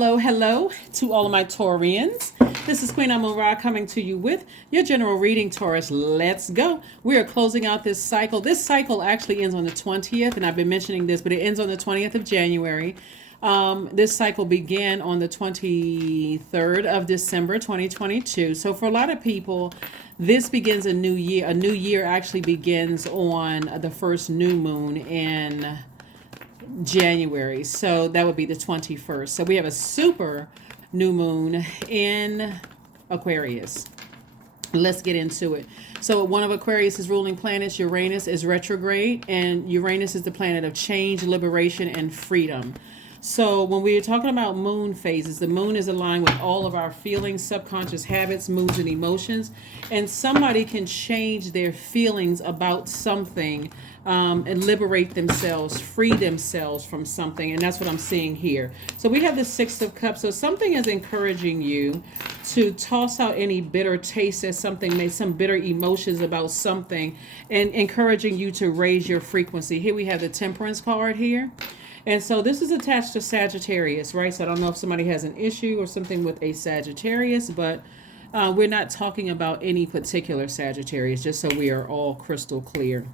Hello to all of my Taurians. This is Queen Amun Ra coming to you with your general reading, Taurus. Let's go. We are closing out this cycle. This cycle actually ends on the 20th, and I've been mentioning this, but it ends on the 20th of January. This cycle began on the 23rd of December, 2022. So for a lot of people, this begins a new year. A new year actually begins on the first new moon in January. So that would be the 21st. So we have a super new moon in Aquarius. Let's get into it. So one of Aquarius's ruling planets, Uranus, is retrograde, and Uranus is the planet of change, liberation, and freedom. So when we're talking about moon phases, the moon is aligned with all of our feelings, subconscious habits, moods, and emotions. And somebody can change their feelings about something and liberate themselves, free themselves from something. And that's what I'm seeing here. So we have the Six of Cups. So something is encouraging you to toss out any bitter taste as something, made some bitter emotions about something, and encouraging you to raise your frequency. Here we have the Temperance card here. And so this is attached to Sagittarius, right? So I don't know if somebody has an issue or something with a Sagittarius, but we're not talking about any particular Sagittarius, just so we are all crystal clear.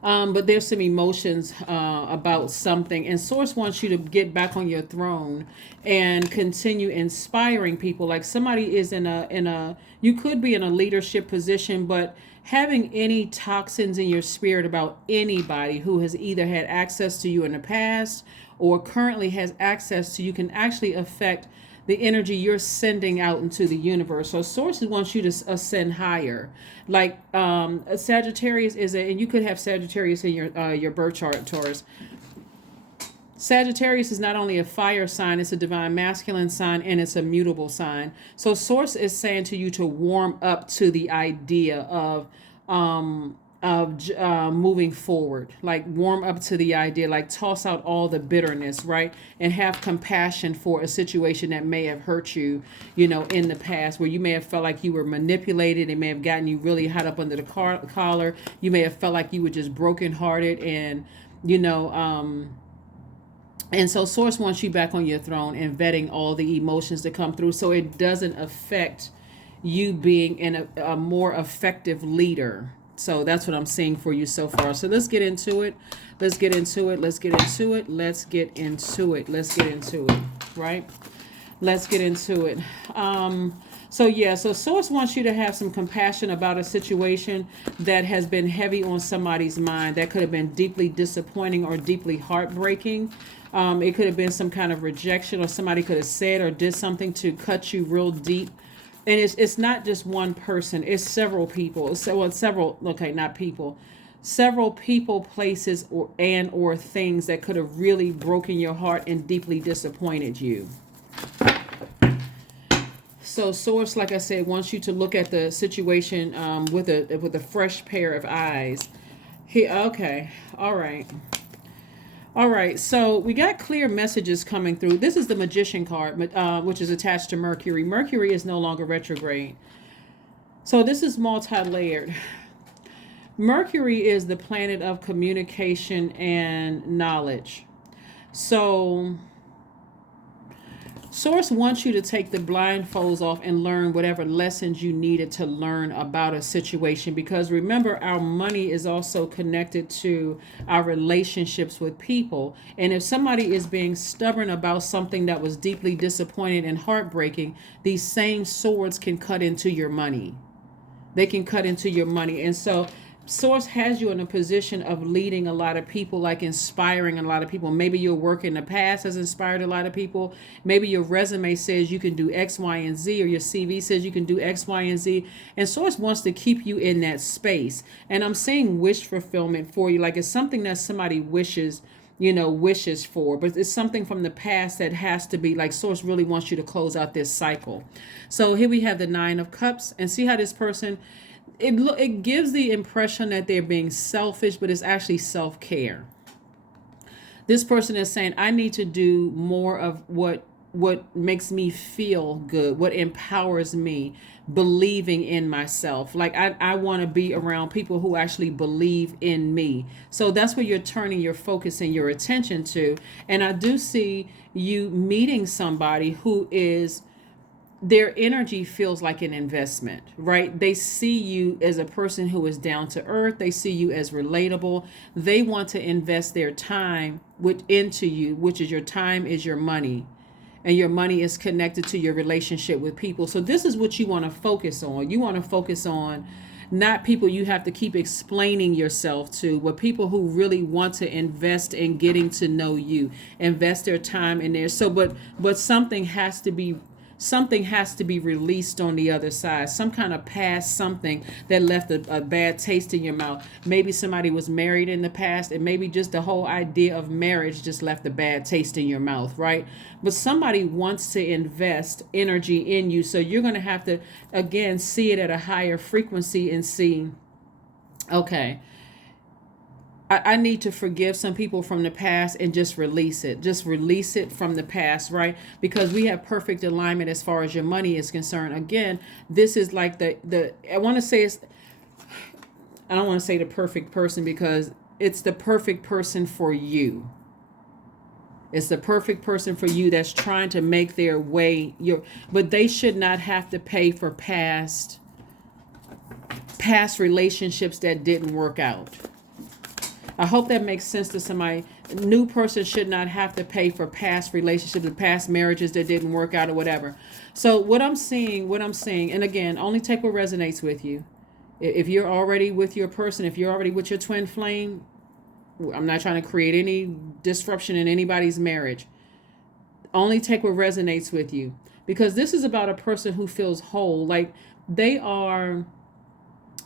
But there's some emotions about something, and Source wants you to get back on your throne and continue inspiring people. Like somebody is in a you could be in a leadership position, but having any toxins in your spirit about anybody who has either had access to you in the past or currently has access to you can actually affect the energy you're sending out into the universe. So Source wants you to ascend higher. Like a Sagittarius and you could have Sagittarius in your birth chart, Taurus. Sagittarius is not only a fire sign, it's a divine masculine sign, and it's a mutable sign. So Source is saying to you to warm up to the idea of moving forward. Like warm up to the idea, like toss out all the bitterness, right? And have compassion for a situation that may have hurt you, in the past, where you may have felt like you were manipulated. It may have gotten you really hot up under the collar. You may have felt like you were just brokenhearted and, and so Source wants you back on your throne and vetting all the emotions that come through so it doesn't affect you being a more effective leader. So that's what I'm seeing for you so far. So let's get into it. Let's get into it. Let's get into it. Let's get into it. Let's get into it. Right? Let's get into it. So Source wants you to have some compassion about a situation that has been heavy on somebody's mind. That could have been deeply disappointing or deeply heartbreaking. It could have been some kind of rejection, or somebody could have said or did something to cut you real deep. And it's not just one person, it's several people. Several people, places, or things that could have really broken your heart and deeply disappointed you. So Source, like I said, wants you to look at the situation with a fresh pair of eyes. Okay, all right, so we got clear messages coming through. This is the Magician card, which is attached to Mercury. Mercury is no longer retrograde. So this is multi-layered. Mercury is the planet of communication and knowledge. So Source wants you to take the blindfolds off and learn whatever lessons you needed to learn about a situation. Because remember, our money is also connected to our relationships with people. And if somebody is being stubborn about something that was deeply disappointing and heartbreaking, these same swords can cut into your money. They can cut into your money. And so Source has you in a position of leading a lot of people, like inspiring a lot of people. Maybe your work in the past has inspired a lot of people. Maybe your resume says you can do X, Y, and Z, or your CV says you can do X, Y, and Z. And Source wants to keep you in that space. And I'm saying wish fulfillment for you. Like it's something that somebody wishes for, but it's something from the past that has to be, like Source really wants you to close out this cycle. So here we have the Nine of Cups, and see how this person, it gives the impression that they're being selfish, but it's actually self-care. This person is saying, I need to do more of what what makes me feel good, what empowers me, believing in myself. Like I want to be around people who actually believe in me. So that's where you're turning your focus and your attention to. And I do see you meeting somebody who is, their energy feels like an investment, right? They see you as a person who is down to earth. They see you as relatable. They want to invest their time into you, which is, your time is your money. And your money is connected to your relationship with people. So this is what you want to focus on. You want to focus on not people you have to keep explaining yourself to, but people who really want to invest in getting to know you, invest their time in there. So but something has to be released on the other side. Some kind of past something that left a bad taste in your mouth. Maybe somebody was married in the past, and maybe just the whole idea of marriage just left a bad taste in your mouth, right? But somebody wants to invest energy in you. So you're going to have to, again, see it at a higher frequency and see, okay, I need to forgive some people from the past and just release it. Just release it from the past, right? Because we have perfect alignment as far as your money is concerned. Again, this is like the I want to say it's, I don't want to say the perfect person, because it's the perfect person for you. It's the perfect person for you that's trying to make their way. But they should not have to pay for past relationships that didn't work out. I hope that makes sense to somebody. A new person should not have to pay for past relationships and past marriages that didn't work out or whatever. So what I'm seeing, and again, only take what resonates with you. If you're already with your person, if you're already with your twin flame, I'm not trying to create any disruption in anybody's marriage. Only take what resonates with you. Because this is about a person who feels whole, like they are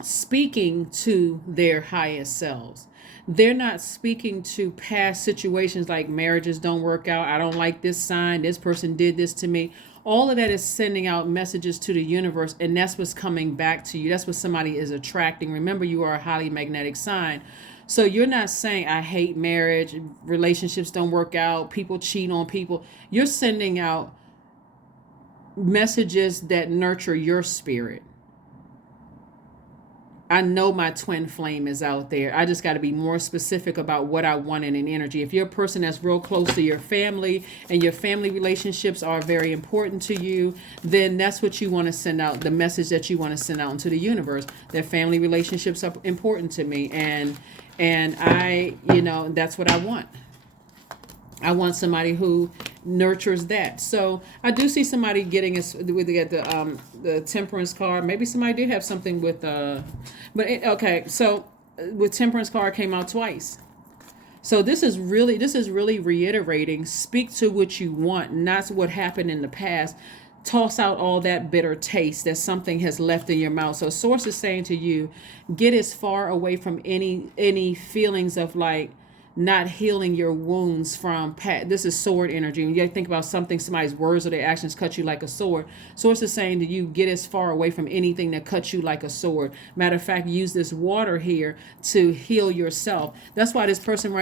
speaking to their highest selves. They're not speaking to past situations like marriages don't work out. I don't like this sign. This person did this to me. All of that is sending out messages to the universe, and that's what's coming back to you. That's what somebody is attracting. Remember, you are a highly magnetic sign. So you're not saying, I hate marriage, relationships don't work out, people cheat on people. You're sending out messages that nurture your spirit. I know my twin flame is out there. I just got to be more specific about what I want in an energy. If you're a person that's real close to your family and your family relationships are very important to you, then that's what you want to send out, the message that you want to send out into the universe, that family relationships are important to me. And I, that's what I want. I want somebody who nurtures that. So I do see somebody getting us with the Temperance card. Maybe somebody did have something with okay. So with Temperance card came out twice. So this is really reiterating. Speak to what you want, not what happened in the past. Toss out all that bitter taste that something has left in your mouth. So Source is saying to you, get as far away from any feelings of like not healing your wounds from past. This is sword energy. When you think about somebody's words or their actions cut you like a sword. Source is saying to you, get as far away from anything that cuts you like a sword. Matter of fact, use this water here to heal yourself. That's why this person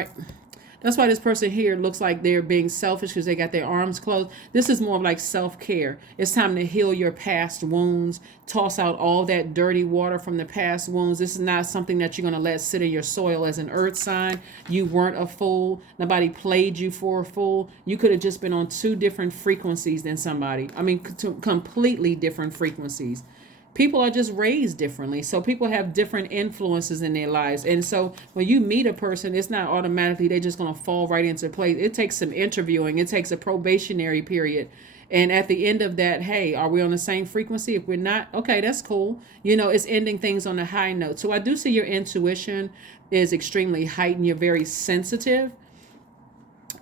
here looks like they're being selfish because they got their arms closed. This is more of like self-care. It's time to heal your past wounds. Toss out all that dirty water from the past wounds. This is not something that you're going to let sit in your soil as an earth sign. You weren't a fool. Nobody played you for a fool. You could have just been on two different frequencies than somebody. I mean, completely different frequencies. People are just raised differently. So people have different influences in their lives. And so when you meet a person, it's not automatically they're just going to fall right into place. It takes some interviewing. It takes a probationary period. And at the end of that, hey, are we on the same frequency? If we're not, okay, that's cool. It's ending things on a high note. So I do see your intuition is extremely heightened. You're very sensitive.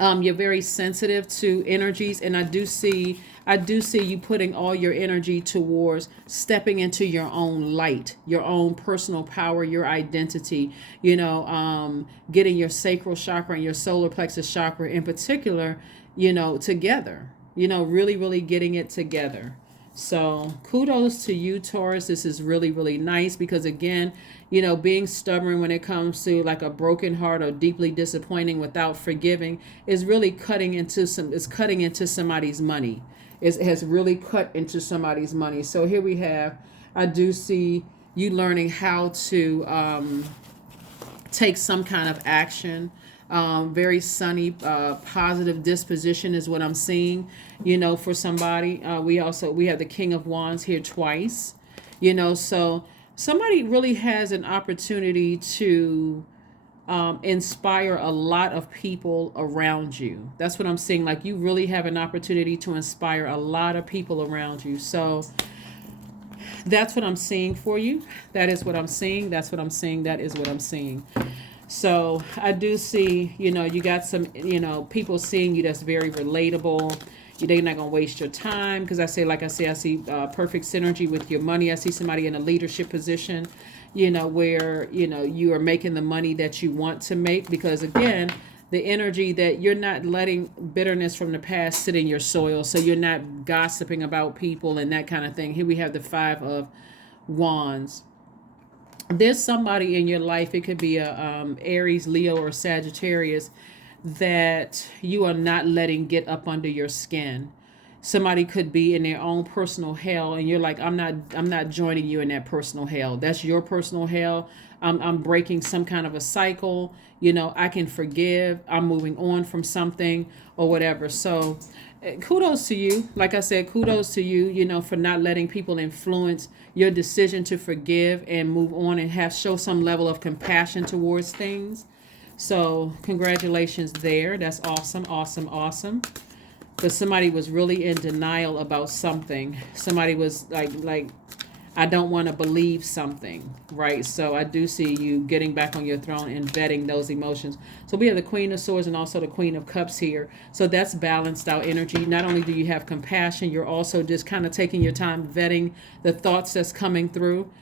You're very sensitive to energies, and I do see you putting all your energy towards stepping into your own light, your own personal power, your identity, getting your sacral chakra and your solar plexus chakra in particular, together, really, really getting it together. So kudos to you, Taurus. This is really, really nice because again, being stubborn when it comes to like a broken heart or deeply disappointing without forgiving is really cutting into somebody's money. It has really cut into somebody's money. So here we have, I do see you learning how to take some kind of action. Very sunny, positive disposition is what I'm seeing, for somebody. We have the King of Wands here twice, so somebody really has an opportunity to inspire a lot of people around you. That's what I'm seeing. Like you really have an opportunity to inspire a lot of people around you. So that's what I'm seeing for you. That is what I'm seeing. That's what I'm seeing. That is what I'm seeing. So I do see, you got some, people seeing you that's very relatable. They're not going to waste your time because I see perfect synergy with your money. I see somebody in a leadership position, where, you are making the money that you want to make because, again, the energy that you're not letting bitterness from the past sit in your soil. So you're not gossiping about people and that kind of thing. Here we have the 5 of Wands. There's somebody in your life, it could be a Aries, Leo, or Sagittarius, that you are not letting get up under your skin. Somebody could be in their own personal hell and you're like, I'm not joining you in that personal hell. That's your personal hell. I'm breaking some kind of a cycle. I can forgive. I'm moving on from something or whatever. So kudos to you. Like I said, kudos to you, for not letting people influence your decision to forgive and move on and show some level of compassion towards things. So congratulations there. That's awesome, awesome, awesome. Because somebody was really in denial about something. Somebody was like, I don't want to believe something, right? So I do see you getting back on your throne and vetting those emotions. So we have the Queen of Swords and also the Queen of Cups here. So that's balanced out energy. Not only do you have compassion, you're also just kind of taking your time vetting the thoughts that's coming through.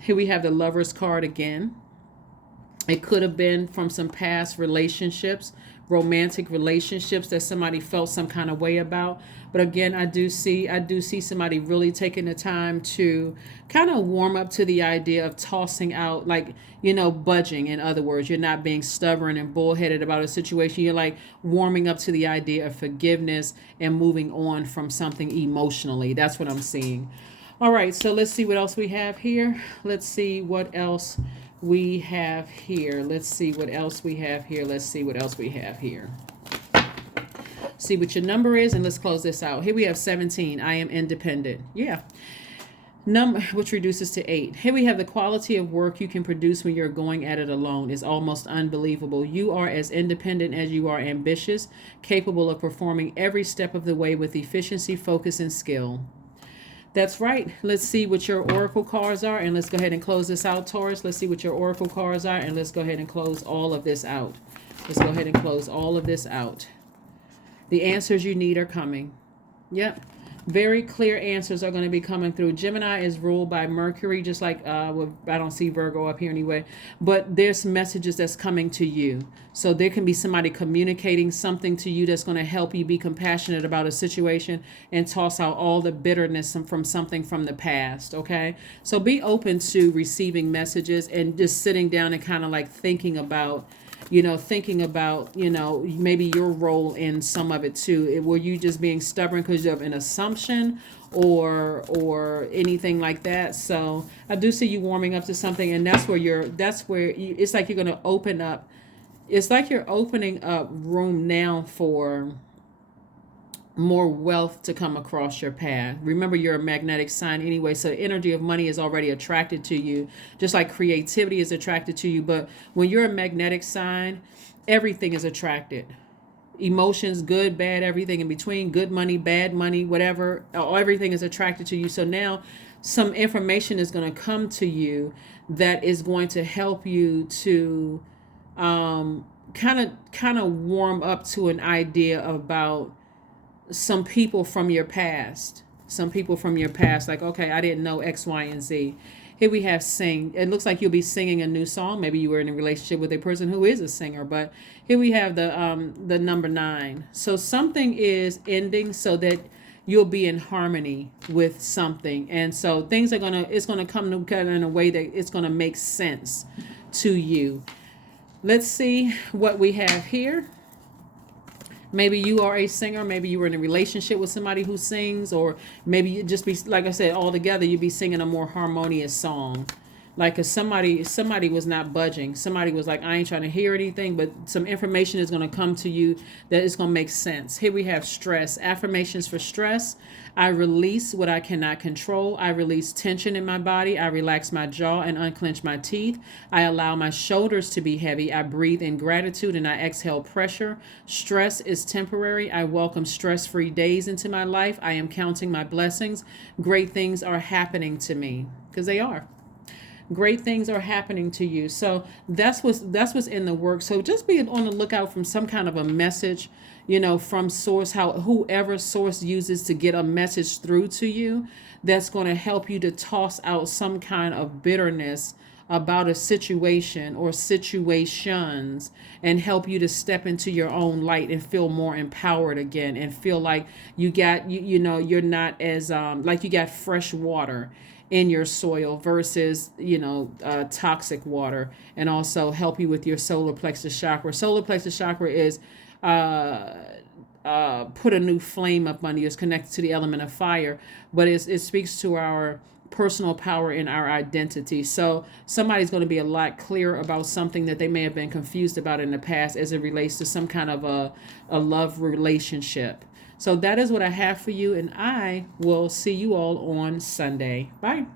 Here we have the Lover's card again. It could have been from some past relationships, romantic relationships that somebody felt some kind of way about. But again, I do see somebody really taking the time to kind of warm up to the idea of tossing out, like, budging. In other words, you're not being stubborn and bullheaded about a situation. You're like warming up to the idea of forgiveness and moving on from something emotionally. That's what I'm seeing. All right, so let's see what else we have here. Let's see what else we have here. Let's see what else we have here. Let's see what else we have here. See what your number is, and let's close this out. Here we have 17. I am independent. Yeah. Number, which reduces to 8. Here we have the quality of work you can produce when you're going at it alone is almost unbelievable. You are as independent as you are ambitious, capable of performing every step of the way with efficiency, focus, and skill. That's right. Let's see what your oracle cards are, and let's go ahead and close this out, Taurus. Let's see what your oracle cards are, and let's go ahead and close all of this out. Let's go ahead and close all of this out. The answers you need are coming. Yep. Very clear answers are going to be coming through. Gemini is ruled by Mercury, just like I don't see Virgo up here anyway. But there's messages that's coming to you. So there can be somebody communicating something to you that's going to help you be compassionate about a situation and toss out all the bitterness from something from the past. Okay. So be open to receiving messages and just sitting down and kind of like thinking about maybe your role in some of it too. Were you just being stubborn because of an assumption or anything like that? So I do see you warming up to something, and it's like you're going to open up. It's like you're opening up room now for more wealth to come across your path. Remember, you're a magnetic sign anyway, so the energy of money is already attracted to you, just like creativity is attracted to you. But when you're a magnetic sign, everything is attracted. Emotions, good, bad, everything in between, good money, bad money, whatever, everything is attracted to you. So now some information is going to come to you that is going to help you to kind of warm up to an idea about some people from your past. Like, okay, I didn't know X, Y, and Z. Here we have sing. It looks like you'll be singing a new song. Maybe you were in a relationship with a person who is a singer, but here we have the number 9. So something is ending so that you'll be in harmony with something. And so things are it's gonna come together in a way that it's gonna make sense to you. Let's see what we have here. Maybe you are a singer. Maybe you were in a relationship with somebody who sings, or maybe you just be, like I said, all together, you'd be singing a more harmonious song. Like if somebody was not budging. Somebody was like, I ain't trying to hear anything, but some information is going to come to you that is going to make sense. Here we have stress. Affirmations for stress. I release what I cannot control. I release tension in my body. I relax my jaw and unclench my teeth. I allow my shoulders to be heavy. I breathe in gratitude and I exhale pressure. Stress is temporary. I welcome stress-free days into my life. I am counting my blessings. Great things are happening to me, because they are. Great things are happening to you. So that's what's in the work. So just be on the lookout from some kind of a message, from source, whoever source uses to get a message through to you, that's going to help you to toss out some kind of bitterness about a situation or situations, and help you to step into your own light and feel more empowered again, and feel like you got you're not as like you got fresh water in your soil versus toxic water. And also help you with your solar plexus chakra. Solar plexus chakra is put a new flame up under you. It's connected to the element of fire, but it speaks to our personal power and our identity. So somebody's going to be a lot clearer about something that they may have been confused about in the past, as it relates to some kind of a love relationship. So that is what I have for you, and I will see you all on Sunday. Bye.